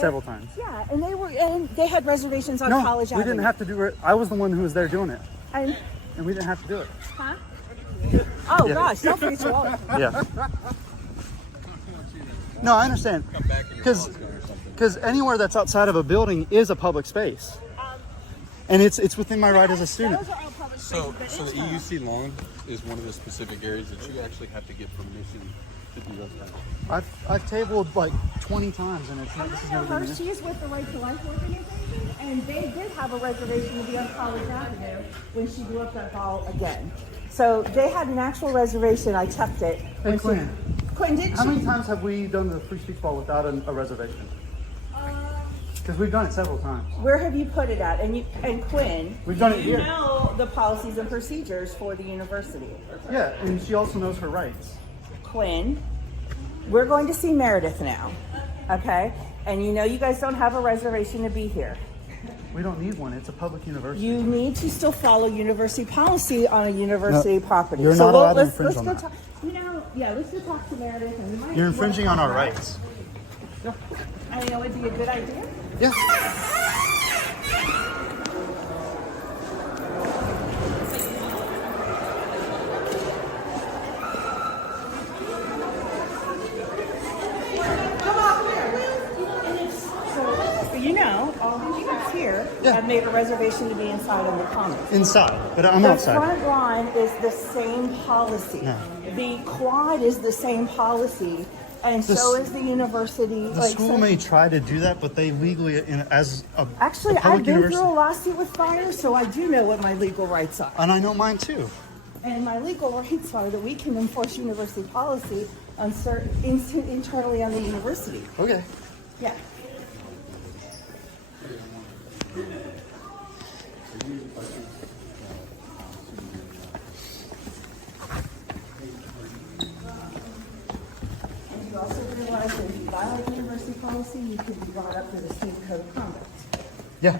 several times. Yeah, and they had reservations on College Avenue. We didn't have to do it. I was the one who was there doing it. And we didn't have to do it. huh? Oh gosh, don't forget your wallet. Yeah. No, I understand. Because anywhere that's outside of a building is a public space. And it's within my right as a student. Those are all public spaces, So the EUC lawn is one of the specific areas that you actually have to get permission to do those things. I've tabled like 20 times and this is never been her. an issue. She is with the Right to Life organization, and they did have a reservation to be on College Avenue when she blew up that ball again. So they had an actual reservation. I checked it. Hey, Quinn. Quinn, did How she? many times have we done the free speech ball without a reservation? Because we've done it several times. Where have you put it at? And Quinn, We've done it you here. know the policies and procedures for the university. Yeah, and she also knows her rights. Quinn, we're going to see Meredith now, okay? And you know you guys don't have a reservation to be here. We don't need one. It's a public university. You need to still follow university policy on a university property. You're not allowed to infringe on that. Let's go talk to Meredith. And we might You're infringing on our rights. I know it'd be a good idea. Yeah. You know, all these folks here have made a reservation to be inside on the commons. Inside, but I'm The outside. front line is the same policy. No. The quad is the same policy, and so is the university. The school may try to do that, but they legally, Actually, a I've public been university, through a lawsuit with fire, so I do know what my legal rights are. and I know mine too. And my legal rights are that we can enforce university policy on internally on the university. Okay. Yeah. And you also realize that if you violate university policy, you could be brought up for the student code of conduct. Yeah.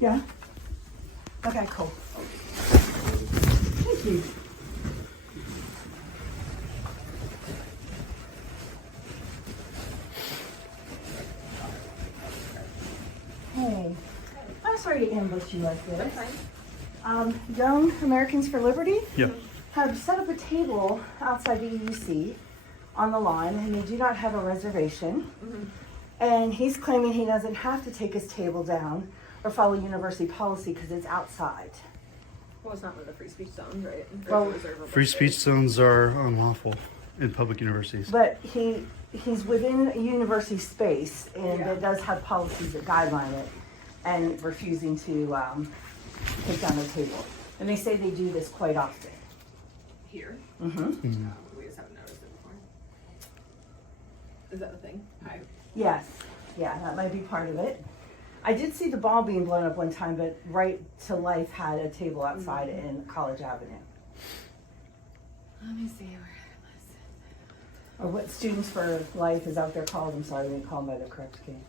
Yeah. Okay, cool. Thank you. Hey, I'm sorry to ambush you like this. Young Americans for Liberty have set up a table outside the UC on the lawn, and they do not have a reservation. And he's claiming he doesn't have to take his table down or follow university policy because it's outside. Well, it's not one of the free speech zones, right? Well, Free speech zones are unlawful in public universities. but he's within a university space, and it does have policies that guideline it, and refusing to take down the table. And they say they do this quite often. Here. Mm-hmm. We just haven't noticed it before. Is that the thing? Hi. Yes, yeah, that might be part of it. I did see the ball being blown up one time, but Right to Life had a table outside in College Avenue. Let me see where Or what Students for Life is out there called. I'm sorry, we didn't call them by the correct name.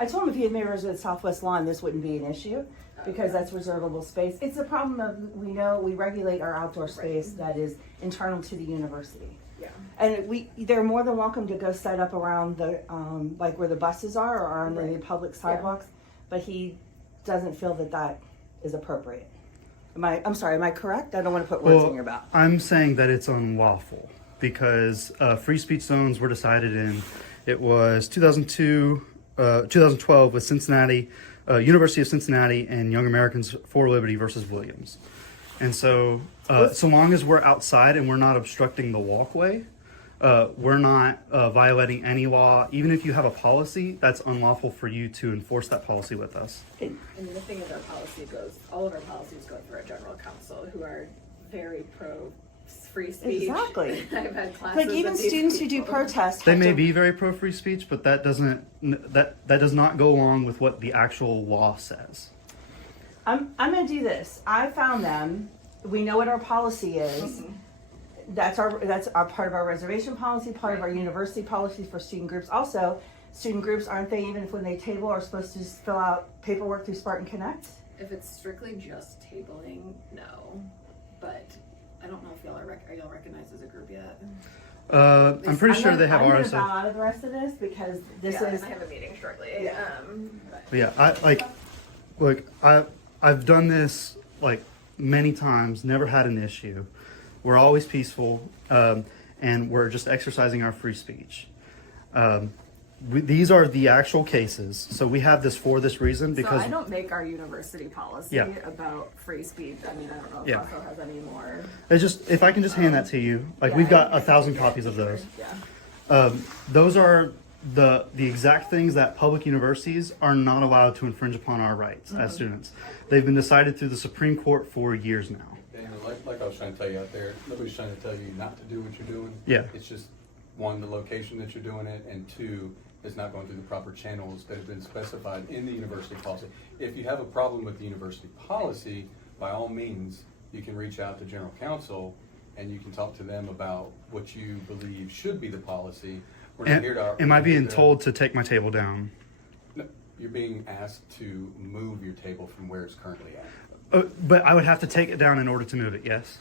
I told him if he had made reservation at Southwest Lawn, this wouldn't be an issue because that's reservable space. It's a problem of, we regulate our outdoor space that is internal to the university. Yeah. And they're more than welcome to go set up around the, like where the buses are or on the public sidewalks, but he doesn't feel that that is appropriate. I'm sorry, am I correct? I don't want to put words in your mouth. I'm saying that it's unlawful because free speech zones were decided in, it was 2012 with Cincinnati University of Cincinnati and Young Americans for Liberty versus Williams. And so, so long as we're outside and we're not obstructing the walkway, we're not violating any law. Even if you have a policy, that's unlawful for you to enforce that policy with us. And the thing is, all of our policies go through our general counsel, who are very pro free speech. Exactly. I've had classes Like even with these students who do people. protests. They have may to- be very pro free speech, but that does not go along with what the actual law says. I'm gonna do this. I found them. We know what our policy is. That's our part of our reservation policy, part of our university policy for student groups. Also, student groups, aren't they, even if when they table, are supposed to just fill out paperwork through Spartan Connect? If it's strictly just tabling, no. But I don't know if are y'all recognized as a group yet? I'm pretty sure they have I'm gonna RSA. bow out of the rest of this because this Yeah, is. and I have a meeting shortly. Yeah. But yeah, I've done this like many times, never had an issue. We're always peaceful, and we're just exercising our free speech. These are the actual cases, so we have this for this reason because So I don't make our university policy Yeah. about free speech. I mean, I don't know if Yeah. Russell has any more. it's just if I can just hand that to you, like Yeah, we've got I- 1,000 copies of those. Yeah. Those are the exact things that public universities are not allowed to infringe upon our rights as students. They've been decided through the Supreme Court for years now. Daniel, like I was trying to tell you out there, nobody's trying to tell you not to do what you're doing. Yeah. It's just, one, the location that you're doing it, and two, it's not going through the proper channels that have been specified in the university policy. If you have a problem with the university policy, by all means, you can reach out to general counsel and you can talk to them about what you believe should be the policy. We're not here to. Am I being told to take my table down? No, you're being asked to move your table from where it's currently at. But I would have to take it down in order to move it, yes?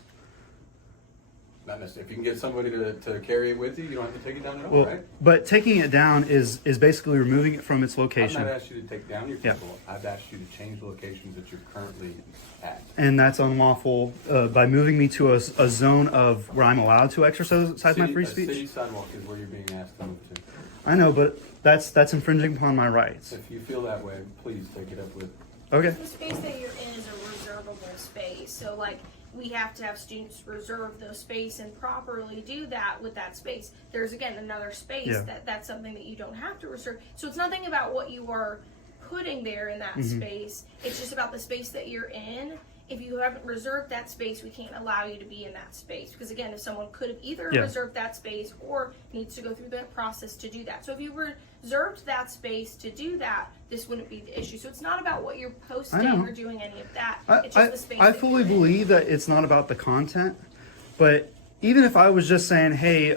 Not necessarily. If you can get somebody to carry it with you, you don't have to take it down at all, Well, right? but taking it down is basically removing it from its I've location. not asked you to take down your Yeah. table. I've asked you to change the locations that you're currently at. And that's unlawful by moving me to a zone of where I'm allowed to exercise my free A city speech. sidewalk is where you're being asked to move to. I know, but that's infringing upon my rights. If you feel that way, please take it up with. Okay. The space that you're in is a reservable space, so like we have to have students reserve those space and properly do that with that space. There's again another space Yeah. that's something that you don't have to reserve. So it's nothing about what you are putting there in that space. It's just about the space that you're in. If you haven't reserved that space, we can't allow you to be in that space. Because again, if someone could have either Yeah. reserved that space or needs to go through that process to do that. So if you reserved that space to do that, this wouldn't be the issue. So it's not about what you're posting know. or doing any of that. It's I just the space. I that fully you're in. believe that it's not about the content, but even if I was just saying, hey,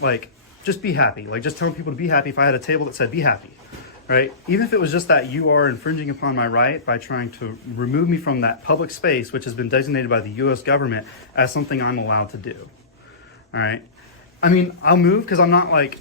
like, just be happy, like just telling people to be happy, if I had a table that said be happy, right? Even if it was just that you are infringing upon my right by trying to remove me from that public space, which has been designated by the U.S. government as something I'm allowed to do, all right? I mean, I'll move because I'm not like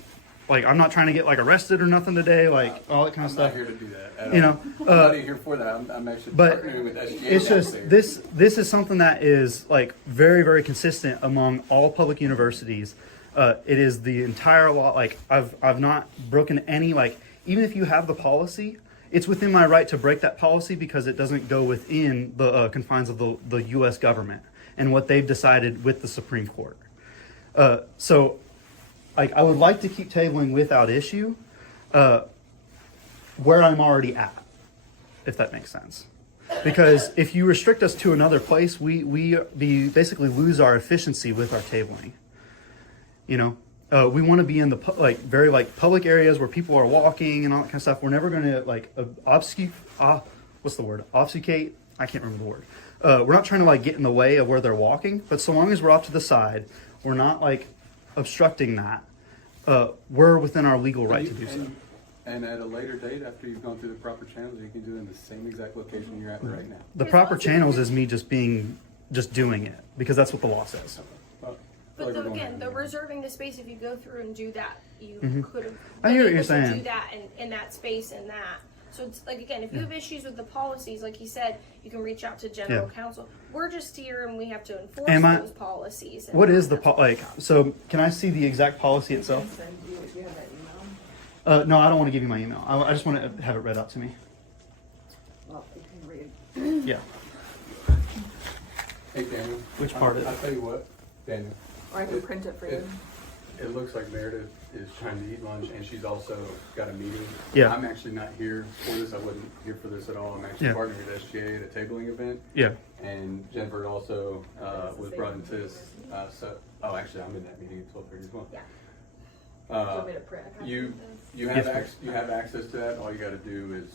I'm not trying to get like arrested or nothing today, like all that kind of I'm stuff. not here to do that at You all. know, I'm not here for that. I'm actually but partnering with SGA. it's just downstairs. this is something that is like very, very consistent among all public universities. It is the entire law. Like I've not broken any, like, even if you have the policy, it's within my right to break that policy because it doesn't go within the confines of the U.S. government and what they've decided with the Supreme Court. So like I would like to keep tabling without issue where I'm already at, if that makes sense. Because if you restrict us to another place, we basically lose our efficiency with our tabling. You know, we want to be in the very public areas where people are walking and all that kind of stuff. We're never going to like obfuscate. What's the word? Obfuscate. I can't remember the word. We're not trying to like get in the way of where they're walking, but so long as we're off to the side, we're not like obstructing that. We're within our legal right to do so. And at a later date, after you've gone through the proper channels, you can do it in the same exact location you're at right now. The proper channels is me just doing it because that's what the law says. Well, But we're going again, the there. reserving the space, if you go through and do that, you could have I hear what you're to saying. do that in that space and that. So it's like, again, if you have issues with the policies, like he said, you can reach out to general Yeah. counsel. We're just here and we have to enforce Am I- those policies. and What is the that's- so can I see the exact policy itself? Send you have that email. No, I don't want to give you my email. I just want to have it read out to me. Well, you can read. Yeah. Hey, Daniel. Which part is- I'll tell you what, Daniel. Or I can print it for you. It looks like Meredith is trying to eat lunch, and she's also got a meeting. Yeah. I'm actually not here for this. I wasn't here for this at all. I'm actually Yeah. partnering with SGA at a tabling event. Yeah. And Jennifer also was brought into this. Actually, I'm in that meeting at 12:30 as well. Yeah. Do you want me to print a copy You of this? you Yes, have you have access to that. All you got to do is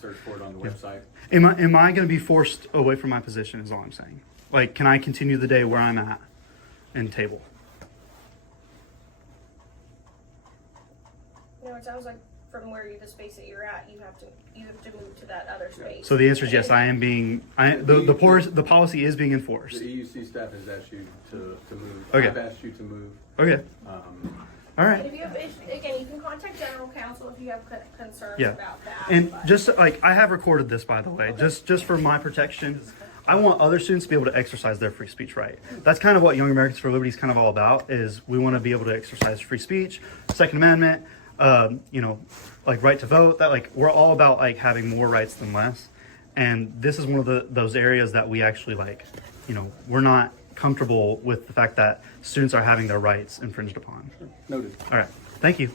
search for it on the website. Am I going to be forced away from my position? Is all I'm saying. Like, can I continue the day where I'm at and table? No, it sounds like from the space that you're at, you have to move to that other space. So the answer is yes. I am being. The policy is being enforced. The EUC staff has asked you to move. Okay. I've asked you to move. Okay. All And right. if you have, again, you can contact general counsel if you have concerns Yeah. about that. And but- just like I have recorded this, by the way, just for my protection. I want other students to be able to exercise their free speech right. That's kind of what Young Americans for Liberty is kind of all about. Is we want to be able to exercise free speech, Second Amendment, like right to vote. That like we're all about like having more rights than less. And this is one of those areas that we actually like. We're not comfortable with the fact that students are having their rights infringed upon. Noted. All right. Thank you.